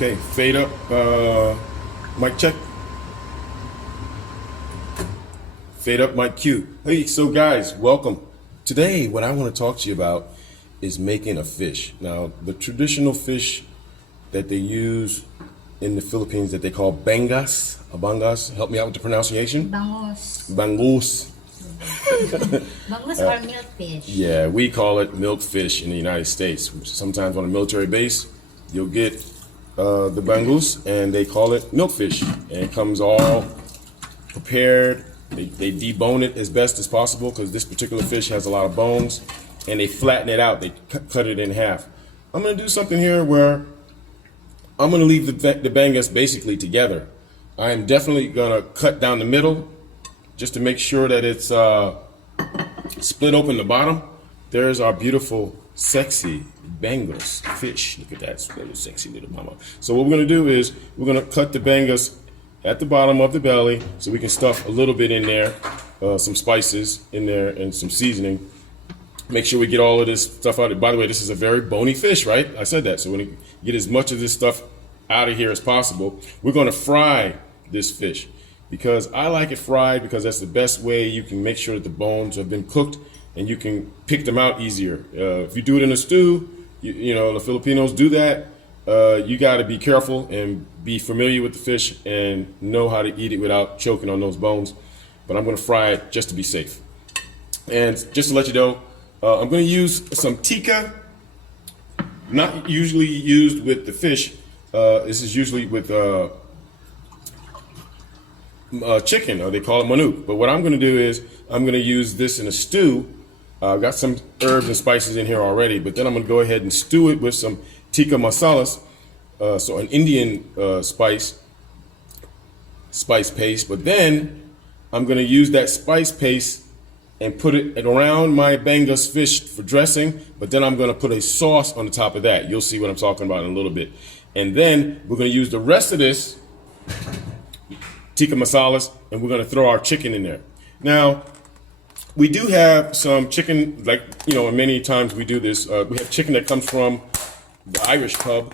Okay, fade up, mic check. Fade up, mic cue. Hey, so guys, welcome. Today, what I want to talk to you about is making a fish. Now, the traditional fish that they use in the Philippines that they call bangas, bangas. Help me out with the pronunciation. Bangus. Bangus. Bangus or milkfish. Yeah, we call it milkfish in the United States. Sometimes on a military base, you'll get the bangus, and they call it milkfish. And it comes all prepared. They debone it as best as possible because this particular fish has a lot of bones, and they flatten it out. They cut it in half. I'm going to do something here where I'm going to leave the bangus basically together. I am definitely going to cut down the middle just to make sure that it's split open the bottom. There's our beautiful, sexy bangus fish. Look at that little sexy little mama. So what we're going to do is we're going to cut the bangus at the bottom of the belly so we can stuff a little bit in there, some spices in there and some seasoning. Make sure we get all of this stuff out. By the way, this is a very bony fish, right? I said that. So when you get as much of this stuff out of here as possible, we're going to fry this fish because I like it fried because that's the best way you can make sure that the bones have been cooked and you can pick them out easier. If you do it in a stew, you know, the Filipinos do that. You got to be careful and be familiar with the fish and know how to eat it without choking on those bones. But I'm going to fry it just to be safe. And just to let you know, I'm going to use some tikka, not usually used with the fish. This is usually with chicken, or they call it manuk. But what I'm going to do is I'm going to use this in a stew. I've got some herbs and spices in here already, but then I'm going to go ahead and stew it with some Tikka masalas, so an Indian spice paste. But then I'm going to use that spice paste and put it around my bangus fish for dressing, but then I'm going to put a sauce on the top of that. You'll see what I'm talking about in a little bit. And then we're going to use the rest of this tikka masalas, and we're going to throw our chicken in there. Now, we do have some chicken, like, you know, many times we do this. We have chicken that comes from the Irish pub.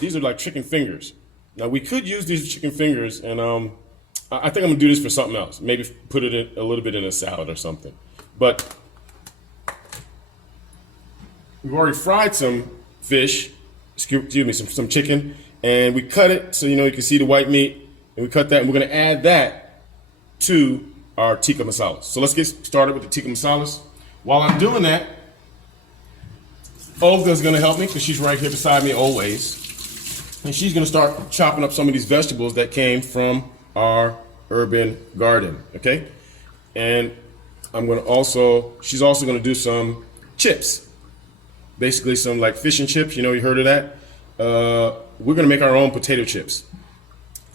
These are like chicken fingers. Now, we could use these chicken fingers, and I think I'm gonna do this for something else. Maybe put it in, a little bit in a salad or something. But we've already fried some fish, excuse me, some chicken, and we cut it so you know you can see the white meat, and we cut that, and we're gonna add that to our tikka masalas. So let's get started with the tikka masalas. While I'm doing that, Olga's gonna help me because she's right here beside me always. And she's gonna start chopping up some of these vegetables that came from our urban garden, okay? And she's also gonna do some chips. Basically some like fish and chips, you know, you heard of that? We're gonna make our own potato chips.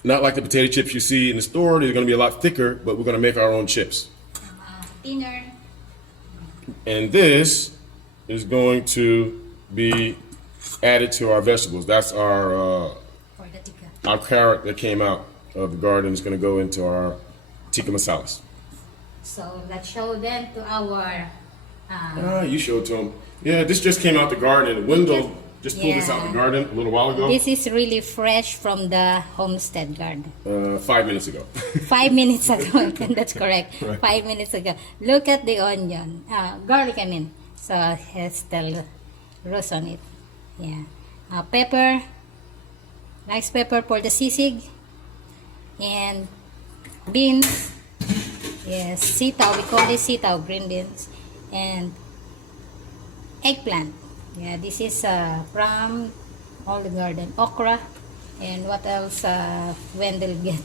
Not like the potato chips you see in the store, they're gonna be a lot thicker, but we're gonna make our own chips. Thinner. And this is going to be added to our vegetables. That's our For the tikka. our carrot that came out of the garden is going to go into our tikka masalas. So let's show them to our. You showed to them. Yeah, this just came out the garden. Wendell just pulled this out the garden a little while ago. This is really fresh from the Homestead garden. 5 minutes ago. 5 minutes ago. That's correct. Right. 5 minutes ago. Look at the onion, garlic. I mean, so it has still rose on it. Yeah, pepper, nice pepper for the sisig, and beans. Yes, sitaw. We call this sitaw, green beans, and eggplant. Yeah, this is from all the garden. Okra, and what else? Wendell get.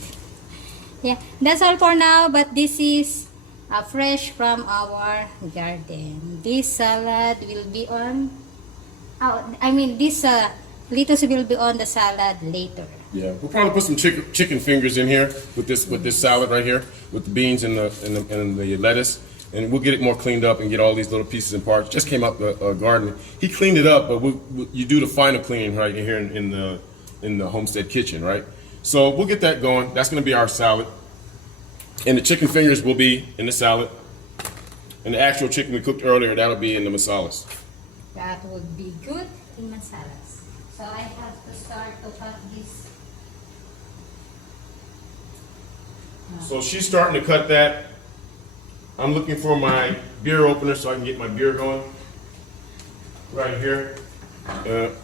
Yeah, that's all for now. But this is fresh from our garden. This salad will be on. This lettuce will be on the salad later. Yeah, we'll probably put some chicken fingers in here with this salad right here with the beans and the lettuce, and we'll get it more cleaned up and get all these little pieces and parts. Just came out the garden. He cleaned it up, but you do the final cleaning right here in the Homestead kitchen, right? So we'll get that going. That's going to be our salad, and the chicken fingers will be in the salad, and the actual chicken we cooked earlier, that'll be in the masalas. That would be good in masalas. So I have to start to cut this. So she's starting to cut that. I'm looking for my beer opener so I can get my beer going. Right here.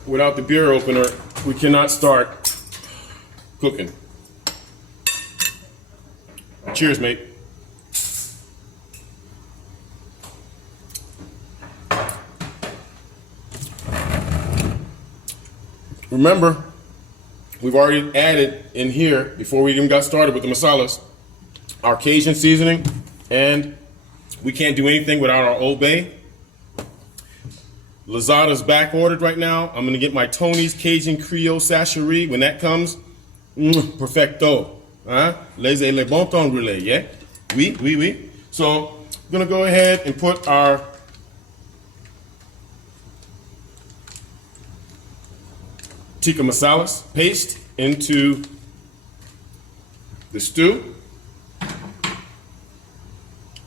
Without the beer opener, we cannot start cooking. Cheers, mate. Remember, we've already added in here, before we even got started with the masalas, our Cajun seasoning, and we can't do anything without our Old Bay. Lazada's back ordered right now. I'm gonna get my Tony's Cajun Creole Sacherie. When that comes, perfecto. Huh? Les bon temps roulé, yeah? Oui, oui, oui. So, I'm gonna go ahead and put our tikka masalas paste into the stew.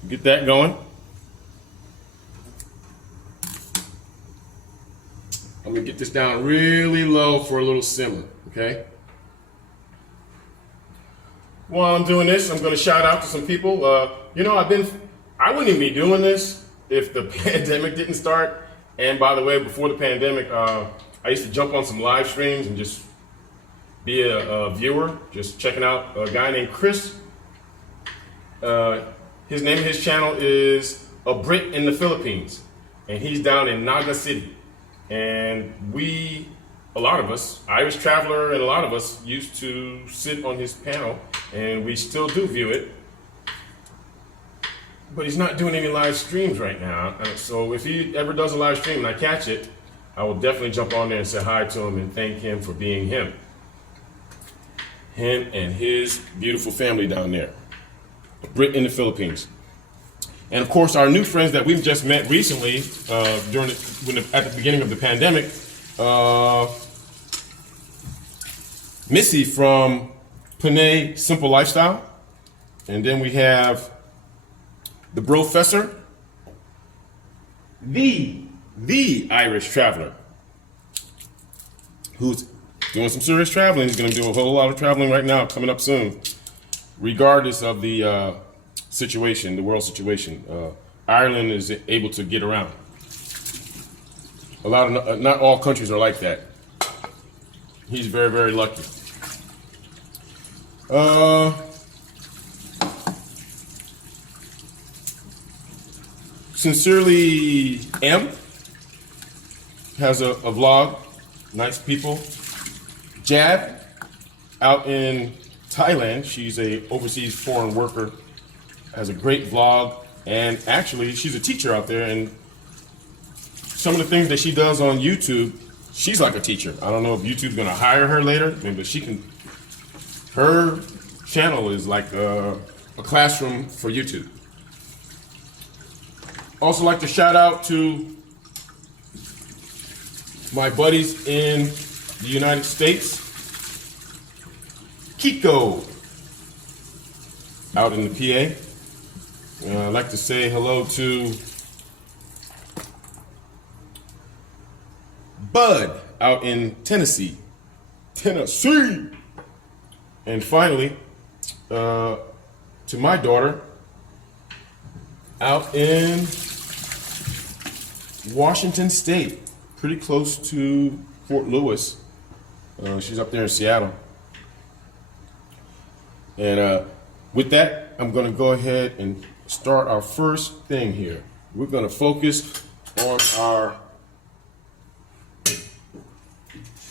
Get that going. I'm gonna get this down really low for a little simmer, okay? While I'm doing this, I'm gonna shout out to some people. You know, I wouldn't even be doing this if the pandemic didn't start. And by the way, before the pandemic, I used to jump on some live streams and just be a viewer, just checking out a guy named Chris. His name of his channel is A Brit in the Philippines, and he's down in Naga City. And a lot of us, Irish Traveler and a lot of us used to sit on his panel, and we still do view it. But he's not doing any live streams right now. So if he ever does a live stream and I catch it, I will definitely jump on there and say hi to him and thank him for being him. Him and his beautiful family down there. A Brit in the Philippines. And of course, our new friends that we've just met recently at the beginning of the pandemic, Missy from Panay Simple Lifestyle. And then we have the Brofessor, the Irish Traveler, who's doing some serious traveling. He's going to do a whole lot of traveling right now, coming up soon, regardless of the situation, the world situation. Ireland is able to get around. Not all countries are like that. He's very, very lucky. Sincerely M has a vlog. Nice people. Jab out in Thailand. She's a overseas foreign worker. Has a great vlog, and actually she's a teacher out there, and some of the things that she does on YouTube, she's like a teacher. I don't know if YouTube's gonna hire her later, but her channel is like a classroom for YouTube. Also like to shout out to my buddies in the United States. Kiko out in the PA. I'd like to say hello to Bud out in Tennessee. And finally, to my daughter out in Washington State, pretty close to Fort Lewis. She's up there in Seattle. And with that, I'm going to go ahead and start our first thing here. We're going to focus on our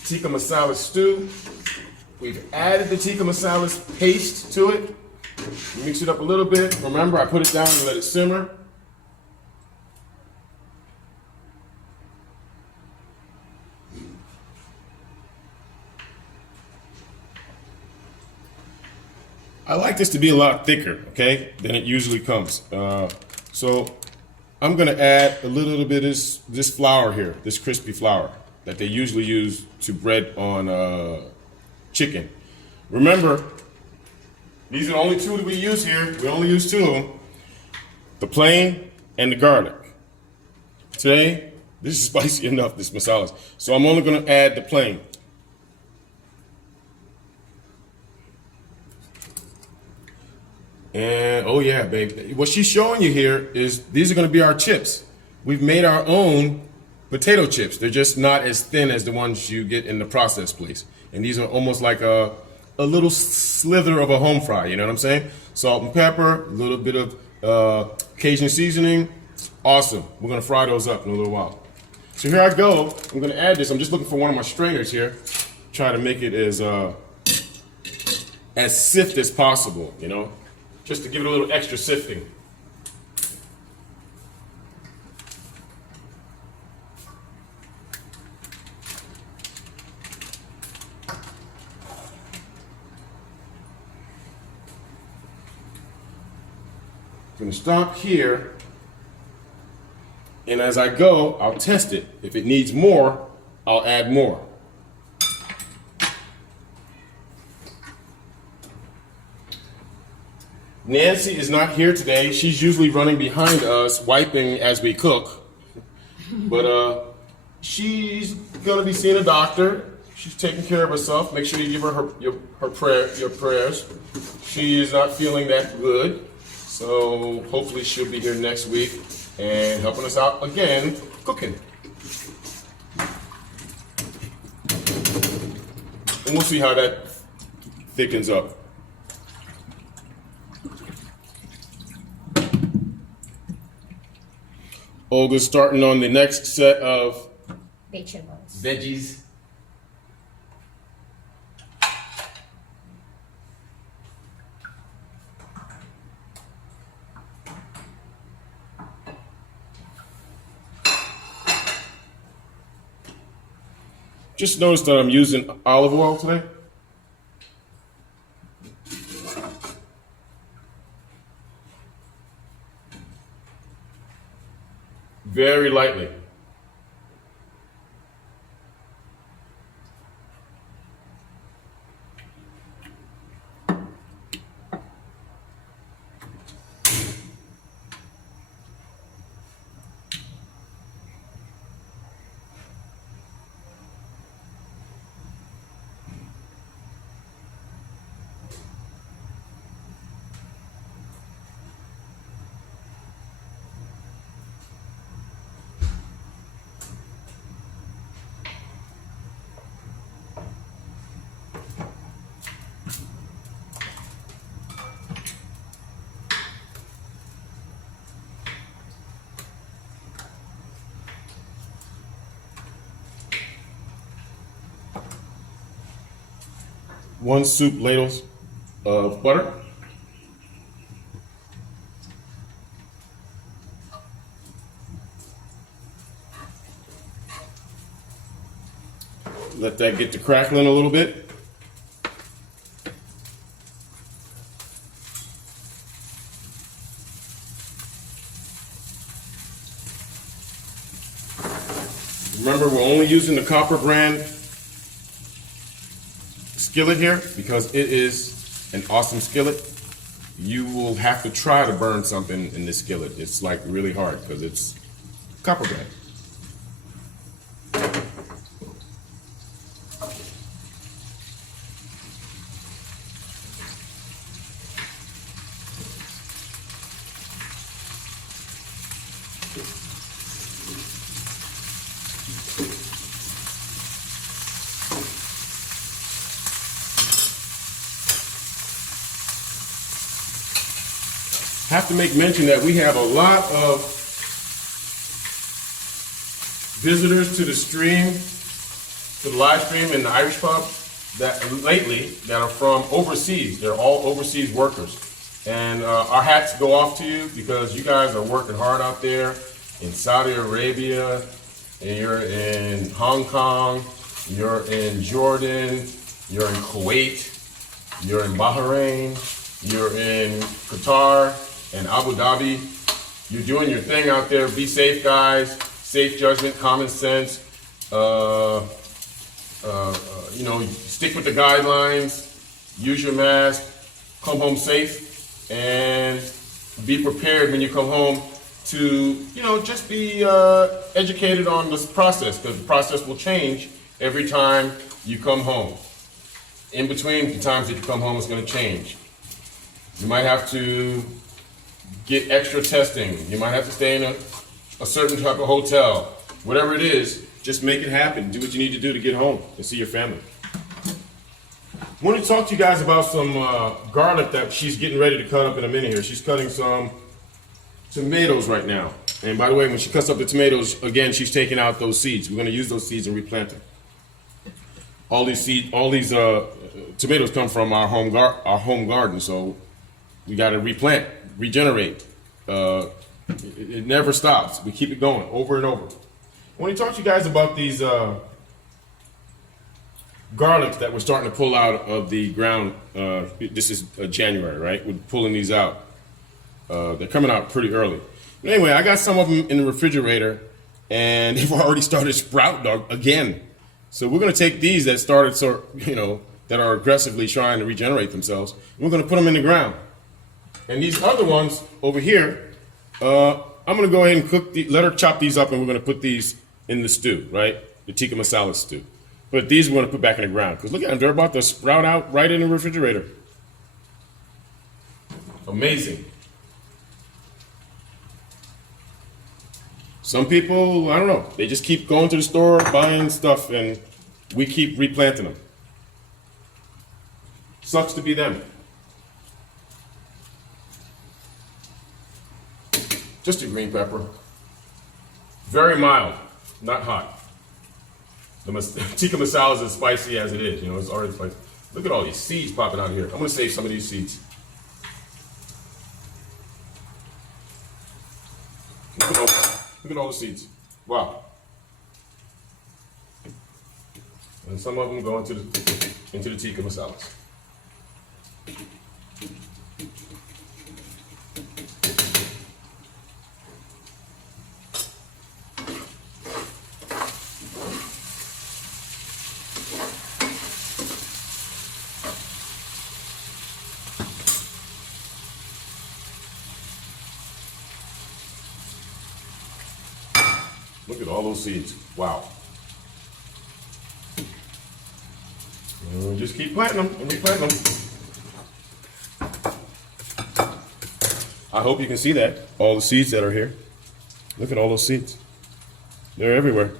tikka masala stew. We've added the tikka masala paste to it. Mix it up a little bit. Remember, I put it down and let it simmer. I like this to be a lot thicker, okay, than it usually comes. So I'm going to add a little bit of this flour here, this crispy flour that they usually use to bread on chicken. Remember, these are the only two that we use here. We only use two of them, the plain and the garlic. Today, This is spicy enough, this masala. So I'm only going to add the plain. And oh yeah, babe. What she's showing you here is these are going to be our chips. We've made our own potato chips. They're just not as thin as the ones you get in the processed place. And these are almost like a little slither of a home fry, you know what I'm saying? Salt and pepper, a little bit of Cajun seasoning. Awesome. We're going to fry those up in a little while. So here I go. I'm going to add this. I'm just looking for one of my strainers here. Try to make it as sift as possible, you know? Just to give it a little extra sifting. I'm going to stop here, and as I go, I'll test it. If it needs more, I'll add more. Nancy is not here today. She's usually running behind us, wiping as we cook. But she's going to be seeing a doctor. She's taking care of herself. Make sure you give her your prayers. She is not feeling that good. So hopefully she'll be here next week and helping us out again, cooking. And we'll see how that thickens up. Olga's starting on the next set of veggies. Just noticed that I'm using olive oil today. Very lightly. One soup ladle of butter. Let that get to crackling a little bit. Remember, we're only using the copper brand skillet here because it is an awesome skillet. You will have to try to burn something in this skillet. It's like really hard because it's copper brand. Have to make mention that we have a lot of visitors to the stream, to the live stream in the Irish pub that lately that are from overseas. They're all overseas workers. And our hats go off to you because you guys are working hard out there in Saudi Arabia, and you're in Hong Kong, you're in Jordan, you're in Kuwait, you're in Bahrain, you're in Qatar, and Abu Dhabi. You're doing your thing out there. Be safe, guys. Safe judgment, common sense. Stick with the guidelines. Use your mask. Come home safe, and be prepared when you come home to, just be educated on this process, because the process will change every time you come home. In between the times that you come home, it's going to change. You might have to get extra testing. You might have to stay in a certain type of hotel. Whatever it is, just make it happen. Do what you need to do to get home and see your family. I want to talk to you guys about some garlic that she's getting ready to cut up in a minute here. She's cutting some tomatoes right now. And by the way, when she cuts up the tomatoes, again, she's taking out those seeds. We're going to use those seeds and replant them. All these tomatoes come from our home garden, so we got to replant, regenerate. It never stops. We keep it going over and over. I want to talk to you guys about these garlics that we're starting to pull out of the ground. This is January, right? We're pulling these out. They're coming out pretty early. But anyway, I got some of them in the refrigerator, and they've already started sprouting again. So we're going to take these that started, that are aggressively trying to regenerate themselves, and we're going to put them in the ground. And these other ones over here, I'm going to go ahead and let her chop these up, and we're going to put these in the stew, right? The Tikka Masala stew. But these we're going to put back in the ground, because look at them, they're about to sprout out right in the refrigerator. Amazing. Some people, I don't know, they just keep going to the store, buying stuff, and we keep replanting them. Sucks to be them. Just a green pepper. Very mild, not hot. The Tikka Masala is as spicy as it is, it's already spicy. Look at all these seeds popping out here. I'm gonna save some of these seeds. Look at all the seeds. Wow. And some of them go into the Tikka Masalas. Look at all those seeds. Wow. And we just keep planting them and replanting them. I hope you can see that. All the seeds that are here. Look at all those seeds. They're everywhere.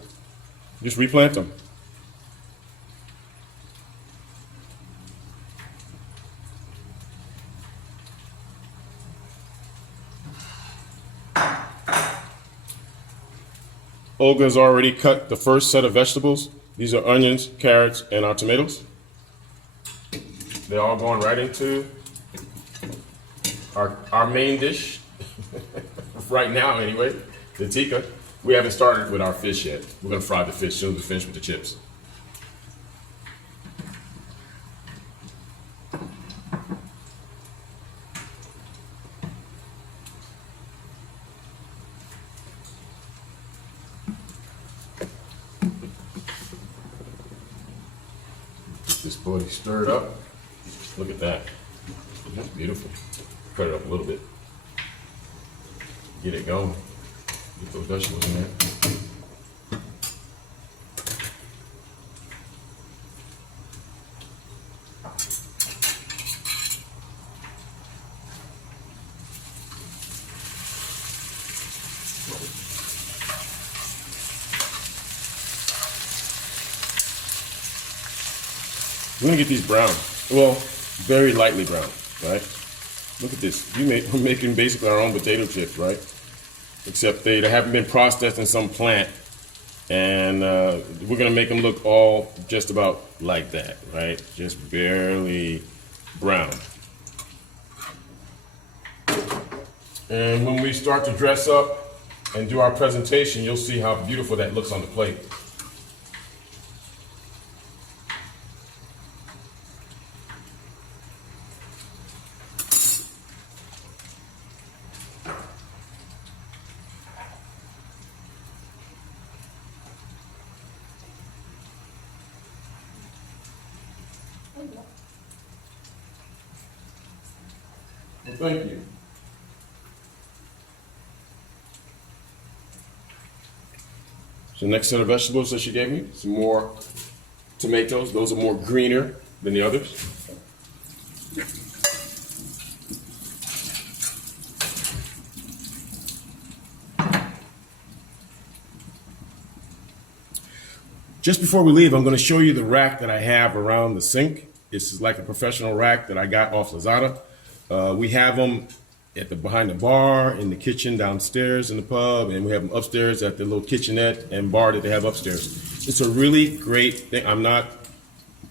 Just replant them. Olga's already cut the first set of vegetables. These are onions, carrots, and our tomatoes. They're all going right into our main dish, right now anyway, the tikka. We haven't started with our fish yet. We're gonna fry the fish soon as we finish with the chips. This boy stirred up. Look at that. That's beautiful. Cut it up a little bit. Get it going. Get those vegetables in there. We're gonna get these brown. Well, very lightly brown, right? Look at this. We're making basically our own potato chips, right? Except they haven't been processed in some plant. And we're gonna make them look all just about like that, right? Just barely brown. And when we start to dress up and do our presentation, you'll see how beautiful that looks on the plate. Well, thank you. So the next set of vegetables that she gave me, some more tomatoes. Those are more greener than the others. Just before we leave, I'm going to show you the rack that I have around the sink. This is like a professional rack that I got off Lazada. We have them behind the bar, in the kitchen, downstairs in the pub, and we have them upstairs at the little kitchenette and bar that they have upstairs. It's a really great thing. I'm not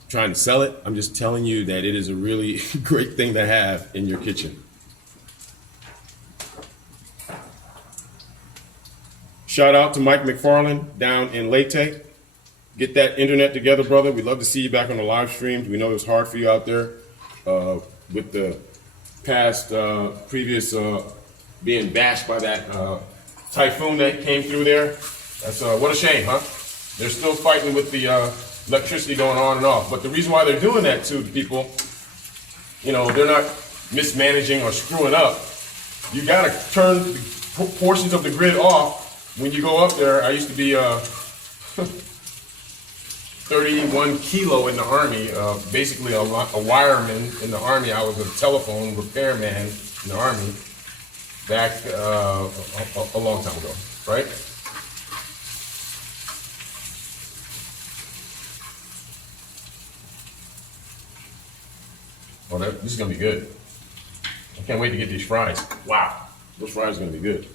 trying to sell it. I'm just telling you that it is a really great thing to have in your kitchen. Shout out to Mike McFarland down in Leyte. Get that internet together, brother. We'd love to see you back on the live streams. We know it was hard for you out there with the previous being bashed by that typhoon that came through there. That's what a shame, huh? They're still fighting with the electricity going on and off. But the reason why they're doing that to people, they're not mismanaging or screwing up. You got to turn portions of the grid off when you go up there. I used to be 31 kilo in the Army, basically a wireman in the Army. I was a telephone repairman in the Army back a long time ago, right? Oh, this is going to be good. I can't wait to get these fries. Wow, those fries are going to be good.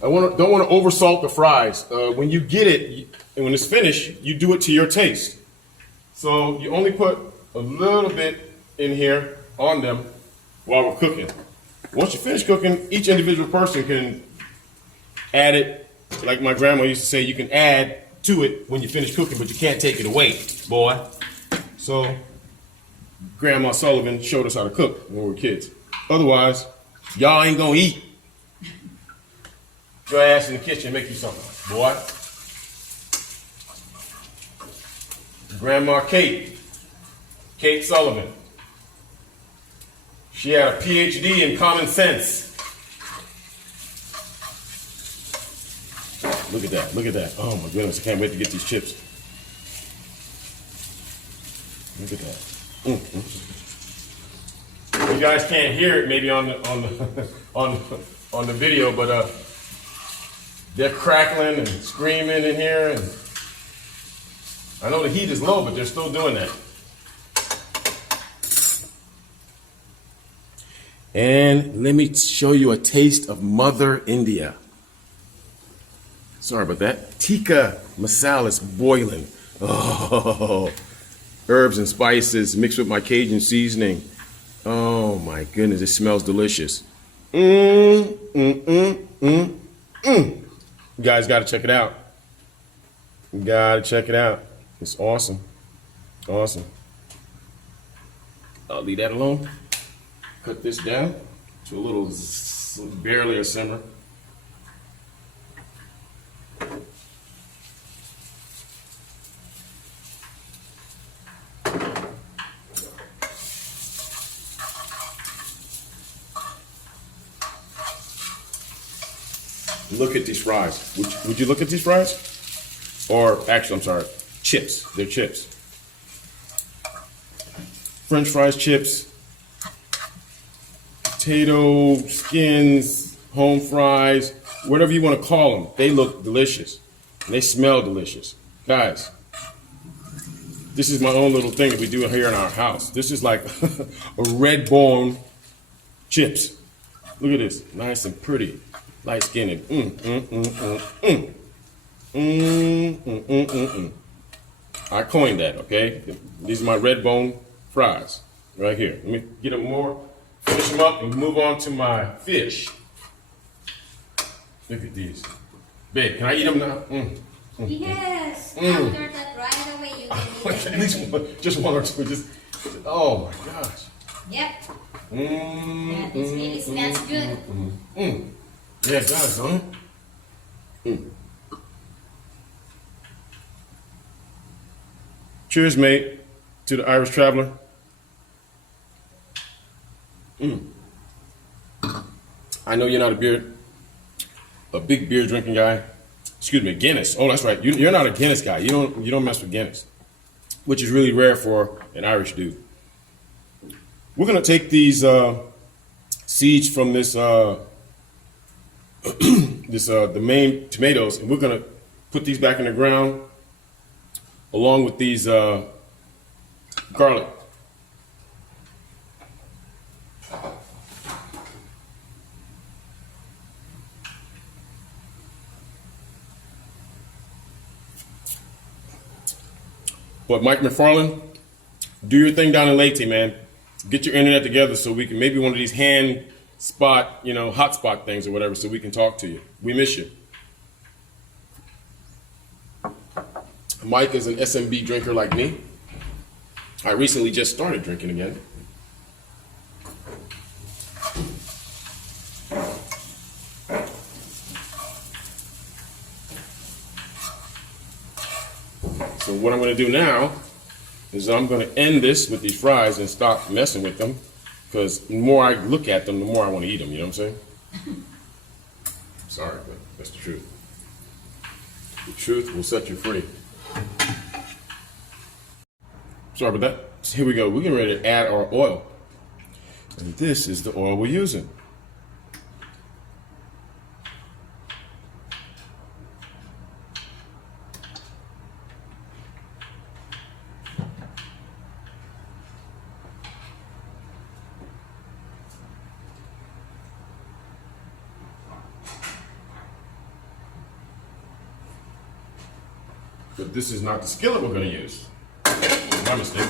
Don't want to oversalt the fries. When you get it, and when it's finished, you do it to your taste. So you only put a little bit in here on them while we're cooking. Once you finish cooking, each individual person can add it. Like my grandma used to say, you can add to it when you finish cooking, but you can't take it away, boy. So Grandma Sullivan showed us how to cook when we were kids. Otherwise, y'all ain't gonna eat. Go ass in the kitchen and make you something, boy. Grandma Kate Sullivan. She had a PhD in common sense. Look at that. Oh my goodness, I can't wait to get these chips. Look at that. You guys can't hear it maybe on the on the video, but they're crackling and screaming in here, and I know the heat is low, but they're still doing that. And let me show you a taste of Mother India. Sorry about that. Tikka masala is boiling. Oh, herbs and spices mixed with my Cajun seasoning. Oh my goodness, it smells delicious. You guys got to check it out. You got to check it out. It's awesome. Awesome. I'll leave that alone. Cut this down to a little, barely a simmer. Look at these fries. Would you look at these fries? Or actually, I'm sorry, chips. They're chips. French fries, chips, potato skins, home fries, whatever you want to call them. They look delicious. And they smell delicious. Guys, this is my own little thing that we do here in our house. This is like a red bone chips. Look at this, nice and pretty. Light skinned. I coined that, okay? These are my red bone fries right here. Let me get them more, finish them up, and move on to my fish. Look at these. Babe, can I eat them now? Yes. After that, right away you can eat At least one, just one or two. Oh my gosh. Yep. Yeah, it really smells good. Yeah, it does, don't it? Cheers, mate, to the Irish traveler. I know you're not a beer a big beer drinking guy. Excuse me, Guinness. Oh, that's right. You're not a Guinness guy. You don't mess with Guinness, which is really rare for an Irish dude. We're gonna take these seeds from this the main tomatoes, and we're gonna put these back in the ground along with these garlic. But Mike McFarland, do your thing down in Leyte, man. Get your internet together so we can maybe one of these hand spot, hotspot things or whatever, so we can talk to you. We miss you. Mike is an SMB drinker like me. I recently just started drinking again. So what I'm going to do now is I'm going to end this with these fries and stop messing with them, because the more I look at them, the more I want to eat them. You know what I'm saying? Sorry, but that's the truth. The truth will set you free. Sorry about that. So here we go. We're getting ready to add our oil. And this is the oil we're using. But this is not the skillet we're going to use. My mistake.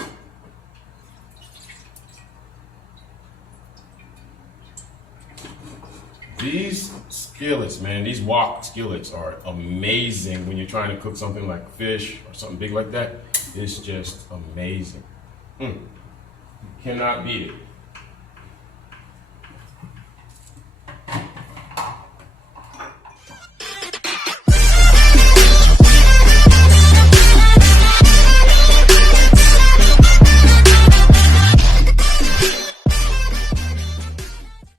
These skillets, man, these wok skillets are amazing when you're trying to cook something like fish or something big like that. It's just amazing. You cannot beat it.